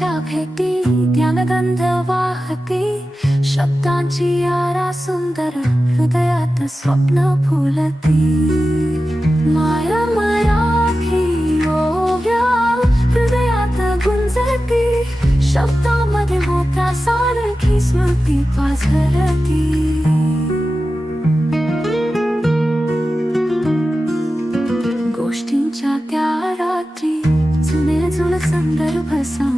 तुझ्या भेटी ज्ञानगंध वाहती शब्दांची यारा सुंदर हृदयात स्वप्न फुलती. माया मराठी ओव्या हृदयात गुंजती शब्दामध्ये मोठ्या सारखी स्मृती पाझरती. गोष्टींच्या त्या रात्री जुने जुळ संदर्भ सांगती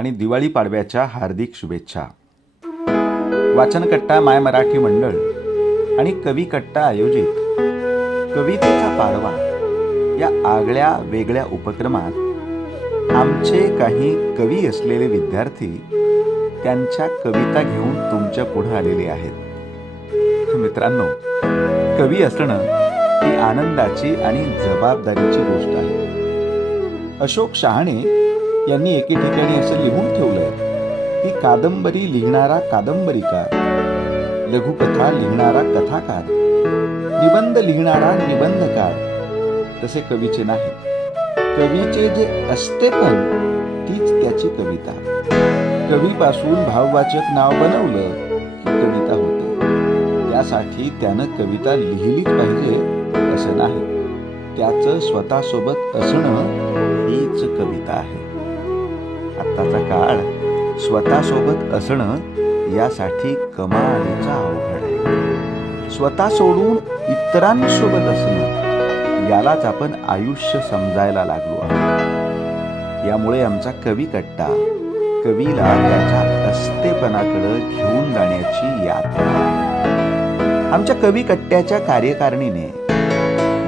आणि दिवाळी पाडव्याच्या हार्दिक शुभेच्छा. वाचनकट्टा माय मराठी मंडळ आणि कवी कट्टा आयोजित कवितेचा पाडवा या आगळ्या वेगळ्या उपक्रमात आमचे काही कवी असलेले विद्यार्थी त्यांच्या कविता घेऊन तुमच्यापुढे आलेले आहेत. मित्रांनो कवी असणं ही आनंदाची आणि जबाबदारीची गोष्ट आहे. अशोक शहाणे यांनी एके ठिकाणी असं लिहून ठेवलंय की कादंबरी लिहिणारा कादंबरीकार लघुकथा लिहिणारा कथाकार निबंध लिहिणारा निबंधकार तसे कवीचे नाही. कवीचे जे असते पण तीच त्याची कविता. कवीपासून भाववाचक नाव बनवलं की कविता होते. त्यासाठी त्यानं कविता लिहिलीच पाहिजे असं नाही. त्याचं स्वतःसोबत असणं हीच कविता आहे. आताचा काळ स्वतःसोबत असणं यासाठी कमालीचा अवघड आहे. स्वतः सोडून इतरांसोबत असणं यालाच आपण आयुष्य समजायला लागलो आहोत. यामुळे आमचा कवी कट्टा कवीला त्याच्या अस्तेपणाकडे घेऊन जाण्याची यात्रा. आमच्या कवी कट्ट्याच्या कार्यकारिणीने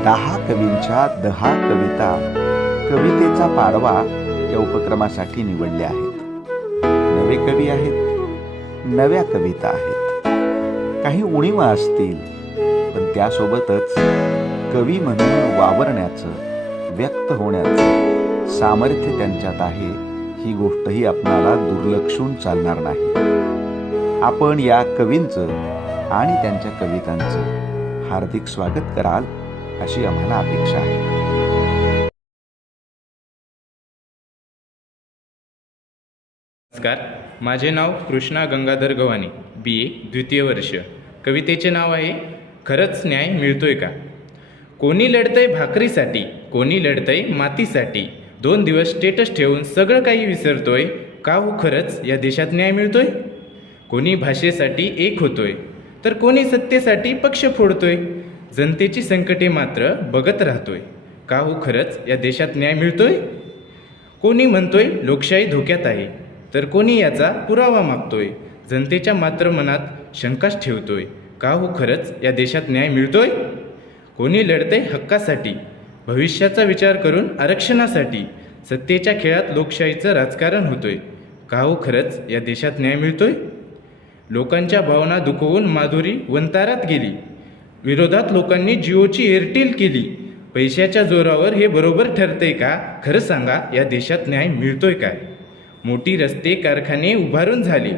दहा कवींच्या दहा कविता कवितेचा पाडवा या उपक्रमासाठी निवडल्या आहेत. नवे कवी आहेत नव्या कविता आहेत. काही उणीवा असतील पण त्यासोबतच कवी म्हणून वावरण्याचं व्यक्त होण्याचं सामर्थ्य त्यांच्यात आहे ही गोष्टही आपणाला दुर्लक्षून चालणार नाही. आपण या कवींचं आणि त्यांच्या कवितांचं हार्दिक स्वागत कराल अशी आम्हाला अपेक्षा आहे. नमस्कार. माझे नाव कृष्णा गंगाधर गव्हाणे. बी. ए. द्वितीय वर्ष. कवितेचे नाव आहे खरंच न्याय मिळतोय का? कोणी लढतंय भाकरीसाठी कोणी लढतंय मातीसाठी. दोन दिवस स्टेटस ठेवून सगळं काही विसरतोय. का हो खरंच या देशात न्याय मिळतोय? कोणी भाषेसाठी एक होतोय तर कोणी सत्तेसाठी पक्ष फोडतोय. जनतेची संकटे मात्र बघत राहतोय. का हो खरंच या देशात न्याय मिळतोय? कोणी म्हणतोय लोकशाही धोक्यात आहे. तर कोणी याचा पुरावा मागतोय? जनतेच्या मात्र मनात शंकाच ठेवतोय. का हो खरंच या देशात न्याय मिळतोय? कोणी लढतंय हक्कासाठी? भविष्याचा विचार करून आरक्षणासाठी? सत्तेच्या खेळात लोकशाहीचं राजकारण होतोय. का हो खरंच या देशात न्याय मिळतोय? लोकांच्या भावना दुखवून माधुरी वंतारात गेली. विरोधात लोकांनी जिओची एअरटेल केली. पैशाच्या जोरावर हे बरोबर ठरतंय का? खरं सांगा या देशात न्याय मिळतोय काय? मोठी रस्ते कारखाने उभारून झाले.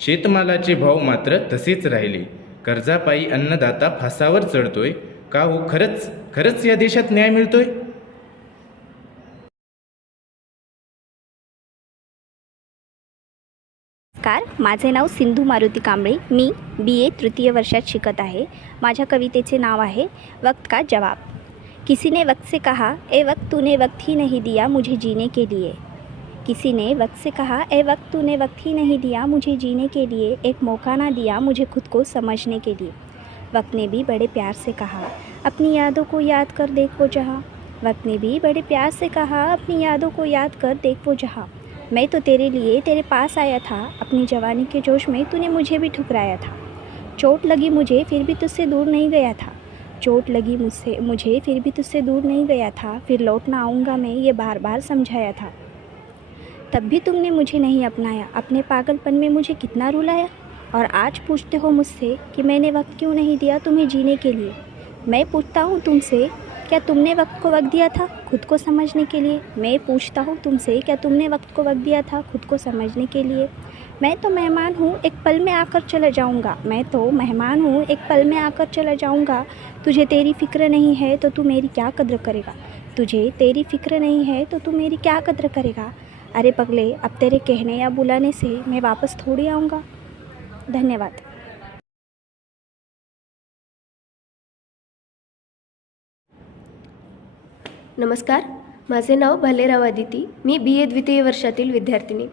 शेतमालाचे भाव मात्र तसेच राहिले. कर्जापायी अन्नदाता फासावर चढतोय. का हो खरंच खरंच या देशात न्याय मिळतोय? नमस्कार माझे नाव सिंधू मारुती कांबळे. मी बी ए तृतीय वर्षात शिकत आहे. माझ्या कवितेचे नाव आहे वक्त का जवाब. किसी ने वक्त से कहा ए वक्त तूने वक्त ही नहीं दिया मुझे जीने के लिए. किसी ने वक्त से कहा, ए वक्त, तूने वक्त ही नहीं दिया मुझे जीने के लिए, एक मौका ना दिया मुझे खुद को समझने के लिए। वक्त ने भी बड़े प्यार से कहा, अपनी यादों को याद कर देख वो जहाँ। वक्त ने भी बड़े प्यार से कहा, अपनी यादों को याद कर देख वो जहाँ। मैं तो तेरे लिए तेरे पास आया था, अपनी जवानी के जोश में तूने मुझे भी ठुकराया था। चोट लगी मुझे, फिर भी तुझसे दूर नहीं गया था। चोट लगी मुझसे, मुझे, फिर भी तुझसे दूर नहीं गया था। फिर लौटना आऊँगा मैं, ये बार बार समझाया था। तब भी तुमने मुझे नहीं अपनाया। अपने पागलपन में मुझे कितना रुलाया? और आज पूछते हो मुझसे कि मैंने वक्त क्यों नहीं दिया तुम्हें जीने के लिए? मैं पूछता हूँ तुमसे, क्या तुमने वक्त को वक्त दिया था खुद को समझने के लिए? मैं पूछता हूँ तुमसे, क्या तुमने वक्त को वक्त दिया था खुद को समझने के लिए? मैं तो मेहमान हूँ, एक पल में आकर चला जाऊँगा। मैं तो मेहमान हूँ, एक पल में आकर चला जाऊँगा। तुझे तेरी फ़िक्र नहीं है तो तू मेरी क्या कद्र करेगा? तुझे तेरी फ़िक्र नहीं है तो तू मेरी क्या कद्र करेगा? अरे पगले अब तेरे कहने या बुलाने से मैं वापस थोड़ी आऊँगा। धन्यवाद। नमस्कार माझे नाव भालेराव आदिती मी बी ए द्वितीय वर्षातील विद्यार्थिनी.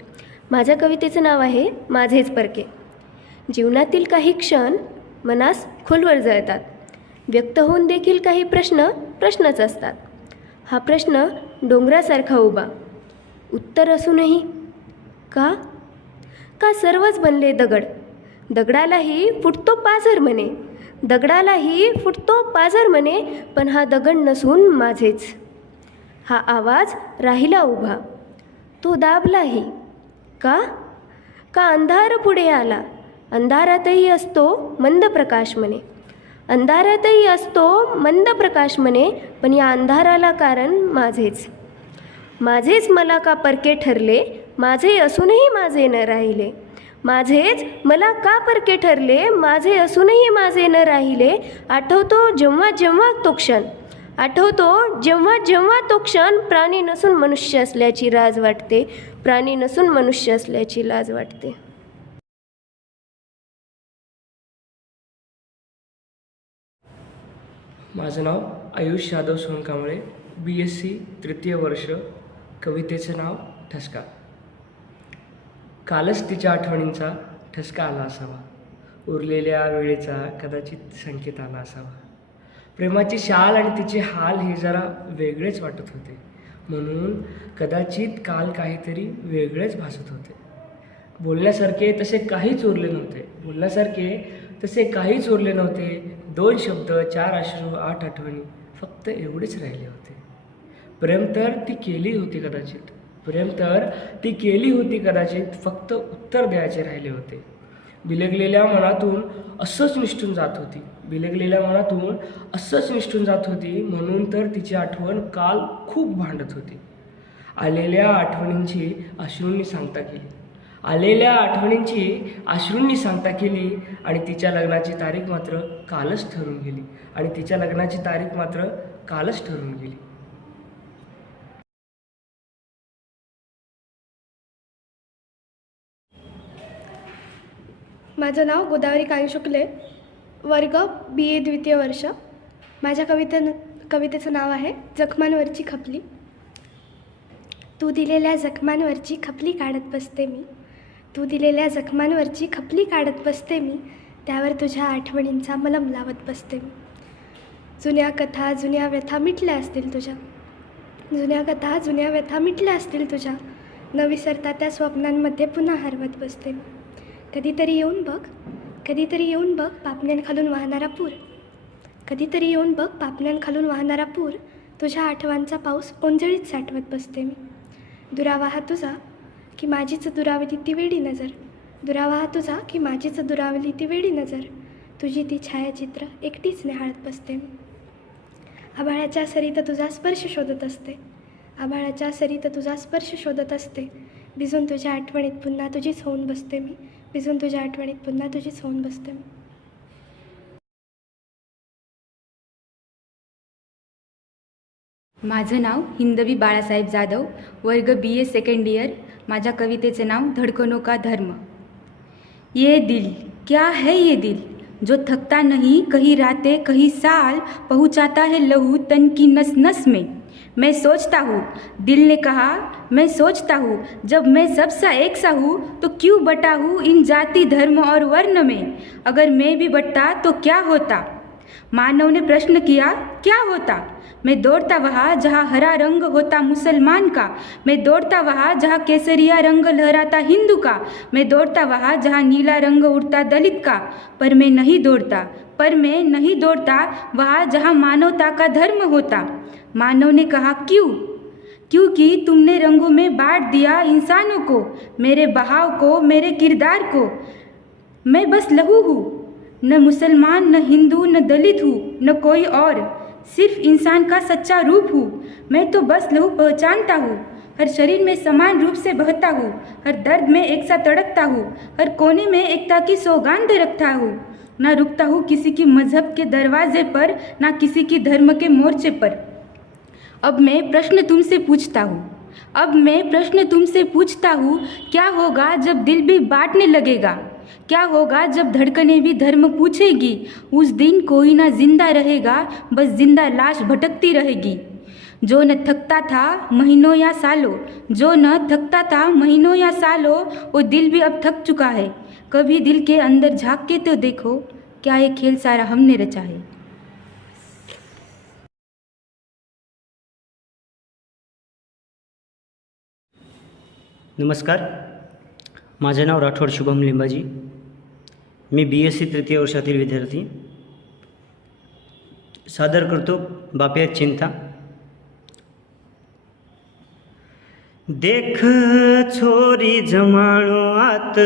माझ्या कवितेचं नाव आहे माझेच परके. जीवनातील काही क्षण मनास खोलवर जळतात. व्यक्त होऊन देखील काही प्रश्न प्रश्नच असतात. हा प्रश्न डोंगरासारखा उभा. उत्तर असूनही? का? का सर्वच बनले दगड? दगडालाही फुटतो पाझर म्हणे. दगडालाही फुटतो पाझर म्हणे पण हा दगड नसून माझेच. हा आवाज राहिला उभा. तो दाबलाही. का? का अंधार पुढे आला? अंधारातही असतो मंद प्रकाश म्हणे. अंधारातही असतो मंद प्रकाश म्हणे पण या अंधाराला कारण माझेच. माझेच मला का परके ठरले माझे असूनही माझे न राहिले. माझेच मला का परके ठरले माझे असूनही माझे न राहिले. आठवतो जेव्हा जेव्हा तो क्षण. आठवतो जेव्हा जेव्हा तो क्षण. प्राणी नसून मनुष्य असल्याची राज वाटते. प्राणी नसून मनुष्य असल्याची लाज वाटते. माझं नाव Ayush Yadav Sonkamble B S C तृतीय वर्ष. कवितेचं नाव ठसका. कालच तिच्या आठवणींचा ठसका आला असावा. उरलेल्या वेळेचा कदाचित संकेत आला असावा. प्रेमाची शाल आणि तिचे हाल हे जरा वेगळेच वाटत होते. म्हणून कदाचित काल काहीतरी वेगळेच भासत होते. बोलण्यासारखे तसे काहीच उरले नव्हते. बोलण्यासारखे तसे काहीच उरले नव्हते. दोन शब्द चार अश्रू आठ आठवणी फक्त एवढेच राहिले होते. प्रेम तर ती केली होती कदाचित. प्रेम तर ती केली होती कदाचित फक्त उत्तर द्यायचे राहिले होते. बिलगलेल्या मनातून असंच निष्ठून जात होती. बिलगलेल्या मनातून असंच निष्ठून जात होती म्हणून तर तिची आठवण काल खूप भांडत होती. आलेल्या आठवणींची अश्रूंनी सांगता केली. आलेल्या आठवणींची अश्रूंनी सांगता केली आणि तिच्या लग्नाची तारीख मात्र कालच ठरून गेली. आणि तिच्या लग्नाची तारीख मात्र कालच ठरून गेली. माझं नाव गोदावरी काळी शुक्ले वर्ग बी ए द्वितीय वर्ष. माझ्या कविते कवितेचं नाव आहे जखमांवरची खपली. तू दिलेल्या जखमांवरची खपली काढत बसते मी. तू दिलेल्या जखमांवरची खपली काढत बसते मी. त्यावर तुझ्या आठवणींचा मलम लावत बसते मी. जुन्या कथा जुन्या व्यथा मिटल्या असतील तुझ्या. जुन्या कथा जुन्या व्यथा मिटल्या असतील तुझ्या. न विसरता त्या स्वप्नांमध्ये पुन्हा हरवत बसते मी. कधीतरी येऊन बघ. कधीतरी येऊन बघ पापण्यांखालून वाहणारा पूर. कधीतरी येऊन बघ पापण्यांखालून वाहणारा पूर. तुझ्या आठवांचा पाऊस ओंजळीत साठवत बसते मी. दुरावाहा तुझा की माझीच दुरावली ती वेडी नजर. दुरावाहा तुझा की माझीच दुरावली ती वेडी नजर. तुझी ती छायाचित्र एकटीच निहाळत बसते मी. आभाळाच्या सरीत तुझा स्पर्श शोधत असते. आभाळाच्या सरीत तुझा स्पर्श शोधत असते. भिजून तुझ्या आठवणीत पुन्हा तुझीच होऊन बसते मी. भिजून तुझ्या आठवणीत पुन्हा तुझीच होऊन बसते मी. माझं नाव हिंदवी बाळासाहेब जाधव वर्ग बी ए सेकंड इयर माझ्या कवितेचे नाव धडकनो का धर्म. ये दिल क्या है ये दिल? जो थकता नहीं कहीं रातें कहीं साल पहुँचाता है लहू तन की नस नस में. मैं सोचता हूँ। दिल ने कहा, मैं सोचता हूँ, जब मैं सबसा एक सा हूँ तो क्यों बटा हूँ इन जाति, धर्म और वर्ण में? अगर मैं भी बटता तो क्या होता? मानव ने प्रश्न किया, क्या होता? मैं दौड़ता वहाँ, जहाँ हरा रंग होता मुसलमान का। मैं दौड़ता वहाँ, जहाँ केसरिया रंग लहराता हिंदू का। मैं दौड़ता वहाँ, जहाँ नीला रंग उड़ता दलित का। पर मैं नहीं दौड़ता पर मैं नहीं दौड़ता, वहाँ जहाँ मानवता का धर्म होता। मानव ने कहा, क्यों? क्योंकि तुमने रंगों में बांट दिया इंसानों को, मेरे बहाव को, मेरे किरदार को। मैं बस लहू हूँ, न मुसलमान, न हिंदू, न दलित हूँ, न कोई और। सिर्फ़ इंसान का सच्चा रूप हूँ। मैं तो बस लहू पहचानता हूँ। हर शरीर में समान रूप से बहता हूँ। हर दर्द में एक सा तड़कता हूँ। हर कोने में एकता की सौगांध रखता हूँ। ना रुकता हूँ किसी की मज़हब के दरवाजे पर, ना किसी की धर्म के मोर्चे पर। अब मैं प्रश्न तुमसे पूछता हूँ। अब मैं प्रश्न तुमसे पूछता हूँ, क्या होगा जब दिल भी बांटने लगेगा? क्या होगा जब धड़कने भी धर्म पूछेगी? उस दिन कोई ना ज़िंदा रहेगा, बस ज़िंदा लाश भटकती रहेगी। जो न थकता था महीनों या सालों, जो न थकता था महीनों या सालों, वो दिल भी अब थक चुका है। कभी दिल के अंदर झांक के तो देखो क्या ये खेल सारा हमने रचा है? नमस्कार माझे नाव राठोड शुभम लिंबाजी. मी बी एस सी तृतीय वर्षातील विद्यार्थी. सादर करतो बाप्या चिंता. देख छोरी जमाणो आत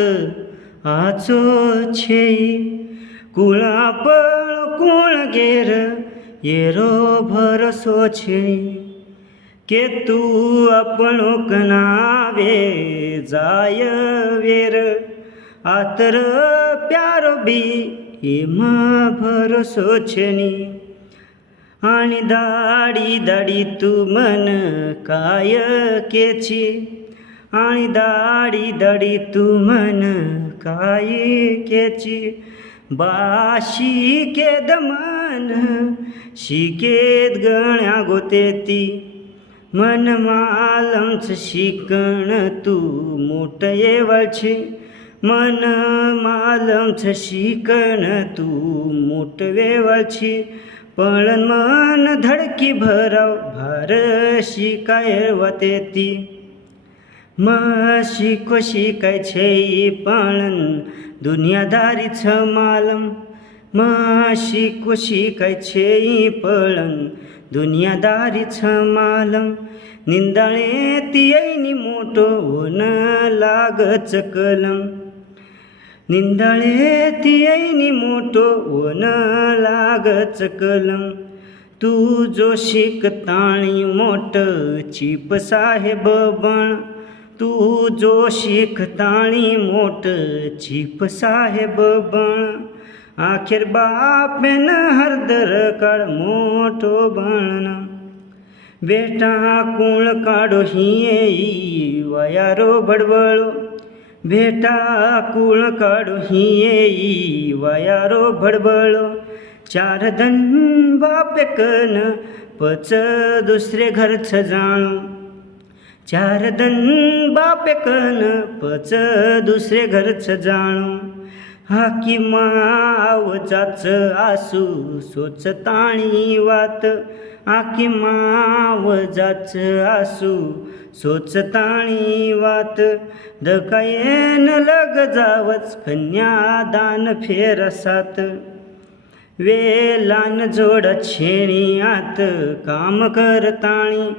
આછો છે કુળા પર કુળ ઘેર, એરો ભરોસો છે કે તું આપણો કનાવે, જાય વેર. આતર પ્યારો બી, એમાં ભરોસો છે ની આની દાડી દાડી તું મન કાય કે છે. આણી દાડી દાડી તું મન कायिकेची बाशिकेद मन शिकेत गण्या गोतेती. मन मालमच शिकण तू मोठये वाची मन मालमच शिकण तू मोठवे वाची पण मन धडकी भराव भर शिकाय वतेती. ती म शिको शिकाय छे पळन? दुनियादारी छ मालम म शिको शिकाय छे पळन? दुनियादारी छ मालम निंदाळे तियैनी मोठो होन लागच कलम. निंदाळे तियैनी मोठो होन लागच कलम. तू जो शिकताणी मोठ चिप साहेब बण. तू जो शिकताणी मोठ चीप साहेब बण આખેર બાપેન હરદર કાળ મોટો બણ બેટા કુણ કાઢો હિયે ઈ વયારો ભડવળો બેટા કુણ કાઢો હિયે ઈ વયારો ભડવળો ચાર ધન બાપે કન પચ दुसरे घरच जाणो चार धन बापे कन पच दुसरे घरच जाणो. हाकी मावचाच आसू सोचताणी वात. आकी मावजाच आसू सोचताणी वात. दकायेन लग जावच कन्यादान फेरसात वेलान जोड आत काम करताणी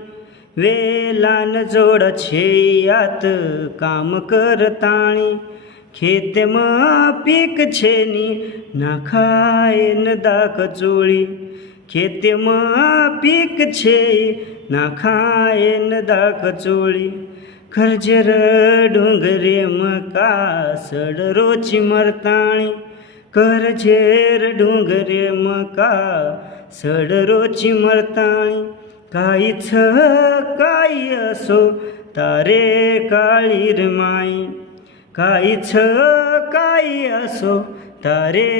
વેલાન જોડ છે યાત, કામ કરતાણી ખેતમાં પીક છે ની, ના ખાય ન દાક ચોળી. ખેતમાં પીક છે ના ખાય ન દાક ચોળી. ખરજર ડુંગરે મકાસડ રોચી મરતાણી. કરજેર ડુંગરે મકા સડ રોચી મરતાણી. काई छ काई असो तारे काळी रमाई काई छ काई असो तारे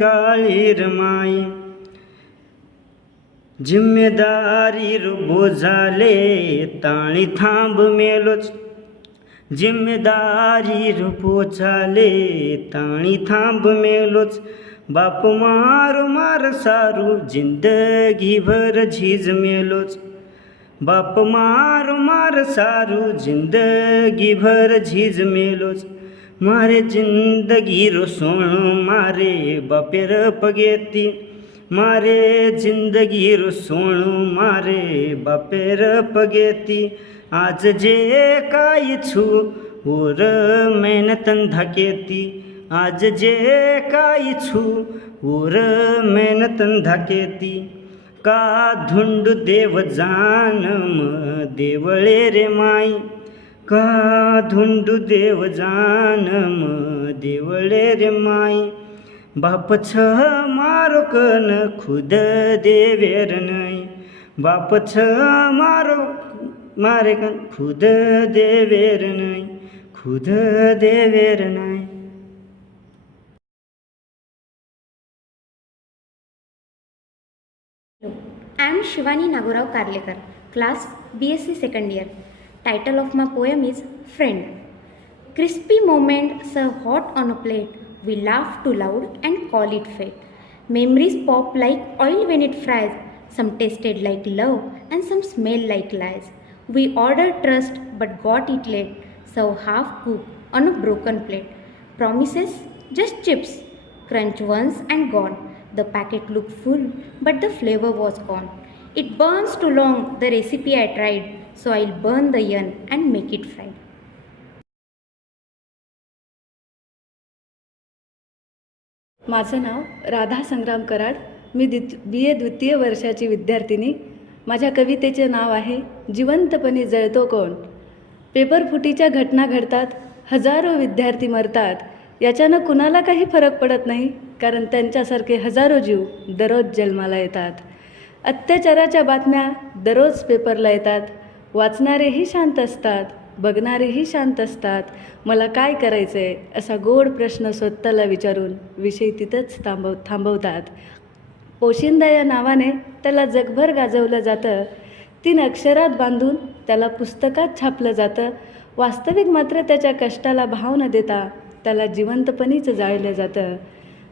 काळी रमाई जिम्मेदारी रु बोझाले ताणी थाम्ब मेलो जिम्मेदारी रु बोझाले ताणी थाम्ब मेलो बाप मार मार सारू जिंदगी भर झीज मेलोच. बाप मार मार सारू जिंदगी भर झीज मेलोच. मारे जिंदगी रो सोण मारे बापेर पगेती. मारे जिंदगी रो सोण मारे बापेर पगेती. आज जे काय छू उर मेहनतन धकेती. आज जे काय छु उर मेहनतन धाकेती. का धुंड देव जानम देवळे रे माई. का धुंड देव जानम देवळे रे माई. बाप छ मारो कन खुद देवेर नाही बाप छ मारो मारे कन खुद देवेर नाही खुद देवेर नाही am Shivani Nagurao Karlekar, class BSc second year. Title of my poem is Friend. Crispy moment serve hot on a plate. We laugh too loud and call it fate. Memories pop like oil when it fries. Some tasted like love and some smell like lies. We ordered trust but got it late. Serve half cooked on a broken plate. Promises? Just chips. Crunch once and gone. The packet looked full, but the flavor was gone. It burns too long, the recipe I tried, so I'll burn the yarn and make it fried. माझं नाव राधा संग्राम कराड. मी द्वित बी ए द्वितीय वर्षाची विद्यार्थिनी. माझ्या कवितेचे नाव आहे जिवंतपणी जळतो कोण? पेपरफुटीच्या घटना घडतात हजारो विद्यार्थी मरतात. याच्यानं कुणाला काही फरक पडत नाही कारण त्यांच्यासारखे हजारो जीव दररोज जन्माला येतात. अत्याचाराच्या बातम्या दररोज पेपरला येतात. वाचणारेही शांत असतात बघणारेही शांत असतात. मला काय करायचं आहे असा गोड प्रश्न स्वतःला विचारून विषय तिथंच थांबव थांबवतात. पोशिंदा या नावाने त्याला जगभर गाजवलं जातं. तीन अक्षरात बांधून त्याला पुस्तकात छापलं जातं. वास्तविक मात्र त्याच्या कष्टाला भाव न देता त्याला जिवंतपणीच जाळलं जातं.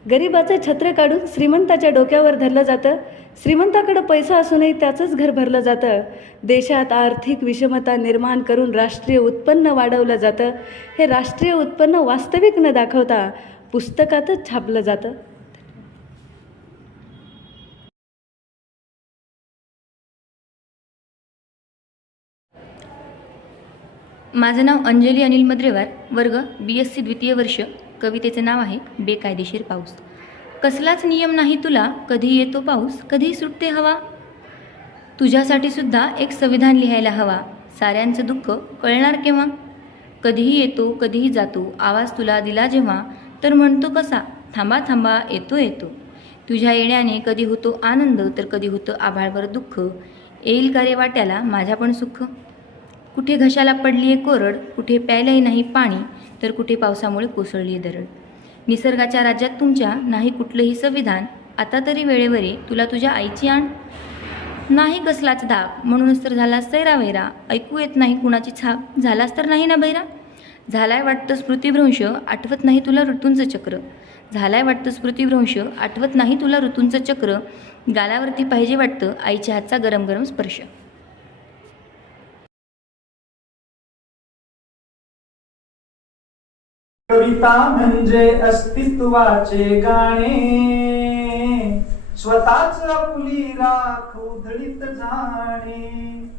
गरिबाचं छत्र काढून श्रीमंताच्या डोक्यावर धरलं जातं. श्रीमंताकडं पैसा असूनही त्याचंच घर भरलं जातं. देशात आर्थिक विषमता निर्माण करून राष्ट्रीय उत्पन्न वाढवलं जातं. हे राष्ट्रीय उत्पन्न वास्तविक न दाखवता पुस्तकातच छापलं जातं. माझं नाव अंजली अनिल मद्रेवार वर्ग बी एस सी द्वितीय वर्ष. कवितेचे नाव आहे बेकायदेशीर पाऊस. कसलाच नियम नाही तुला कधी येतो पाऊस कधी सुटते हवा. तुझ्यासाठी सुद्धा एक संविधान लिहायला हवा. साऱ्यांचं दुःख कळणार केव्हा? कधीही येतो कधीही जातो आवाज तुला दिला जेव्हा तर म्हणतो कसा थांबा थांबा येतो येतो. तुझ्या येण्याने कधी होतो आनंद तर कधी होतं आभाळभर दुःख. येईल का रे वाट्याला माझ्या पण सुख? कुठे घशाला पडली आहे कोरड कुठे प्यायलाही नाही पाणी तर कुठे पावसामुळे कोसळली आहे दरड. निसर्गाच्या राज्यात तुमच्या नाही कुठलंही संविधान आता तरी वेळेवरी तुला तुझ्या आईची आण. नाही कसलाच दाब म्हणूनच तर झाला सैरा वैरा. ऐकू येत नाही कुणाची छाप झालास तर नाही ना बैरा झालाय वाटतं स्मृतिभ्रंश आठवत नाही तुला ऋतूंचं चक्र. झालाय वाटतं स्मृतिभ्रंश आठवत नाही तुला ऋतूंचं चक्र. गालावरती पाहिजे वाटतं आईच्या हातचा गरम गरम स्पर्श. कविता म्हणजे अस्तित्वाचे गाणे. स्वतःच आपली राख उधळीत जाणे.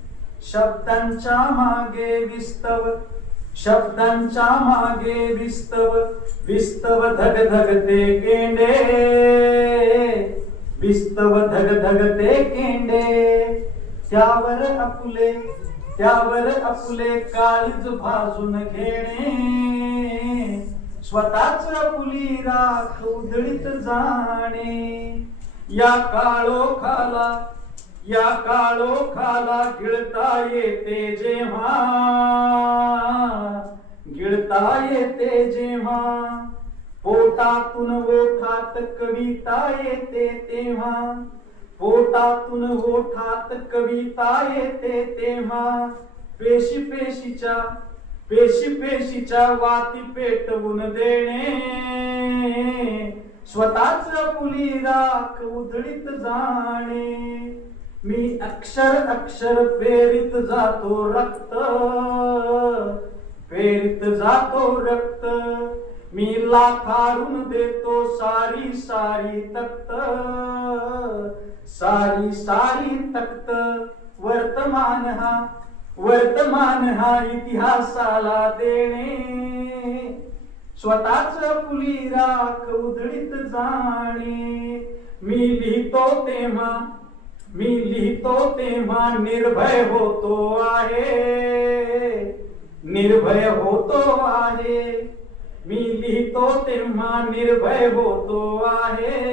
शब्दांच्या मागे विस्तव शब्दांच्या मागे विस्तव विस्तव धग धगते केंडे. विस्तव धग धगते केंडे. त्यावर आपुले त्यावर आपले काळीज भाजून घेणे. स्वतःच फुली राख उधळीत जाणे. या काळो खाला या काळो खाला गिळता येते जेव्हा. गिळता येते जेव्हा. पोटातून ओठात कविता येते तेव्हा. पोटातून ओठात कविता येते तेव्हा. पेशी पेशीच्या पेशी पेशीच्या वाती पेटवून देणे. स्वतःच पुली राख उधळीत जाणे. मी अक्षर अक्षर पेरीत जातो रक्त. पेरीत जातो रक्त. मी लाखारून देतो सारी सारी तक्त. सारी सारी तक्त. वर्तमान हा वर्तमान हा इतिहासाला देणे. स्वतःच पुली राख उधळीत जाणे. मी लिहितो तेव्हा मी लिहितो तेव्हा निर्भय होतो आहे. निर्भय होतो आहे. मी लिहितो तेव्हा निर्भय होतो आहे.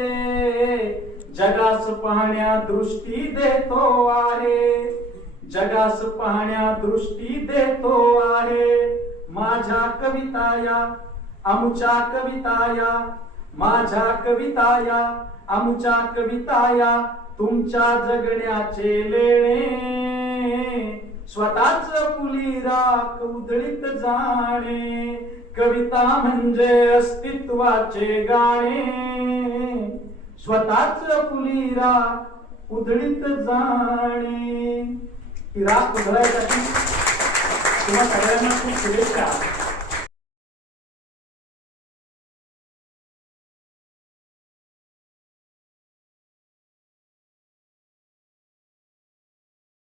जगास पाहण्या दृष्टी देतो आहे. जगास पाहण्या दृष्टी देतो आहे. माझ्या कविताया आमुच्या कविताया माझ्या कविताया आमुच्या कविताया तुमच्या जगण्याचे लेणे. स्वतःच पुली राख उधळीत जाणे. कविता म्हणजे अस्तित्वाचे गाणे. स्वतःच पुली राख उधळीत जाणे. ही राख उधळायसाठी तुम्हा सगळ्यांना खूप शुभेच्छा